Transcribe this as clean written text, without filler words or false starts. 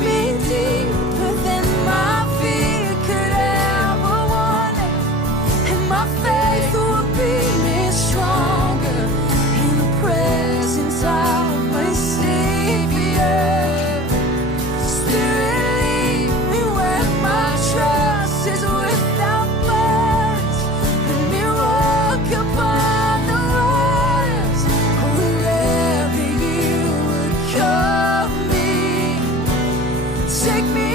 me deeper than my fear could ever want it, and my faith will be made stronger in the presence of my Savior. Spirit, lead me where my trust is without bounds. Let me walk upon the waters wherever you would call me. Take me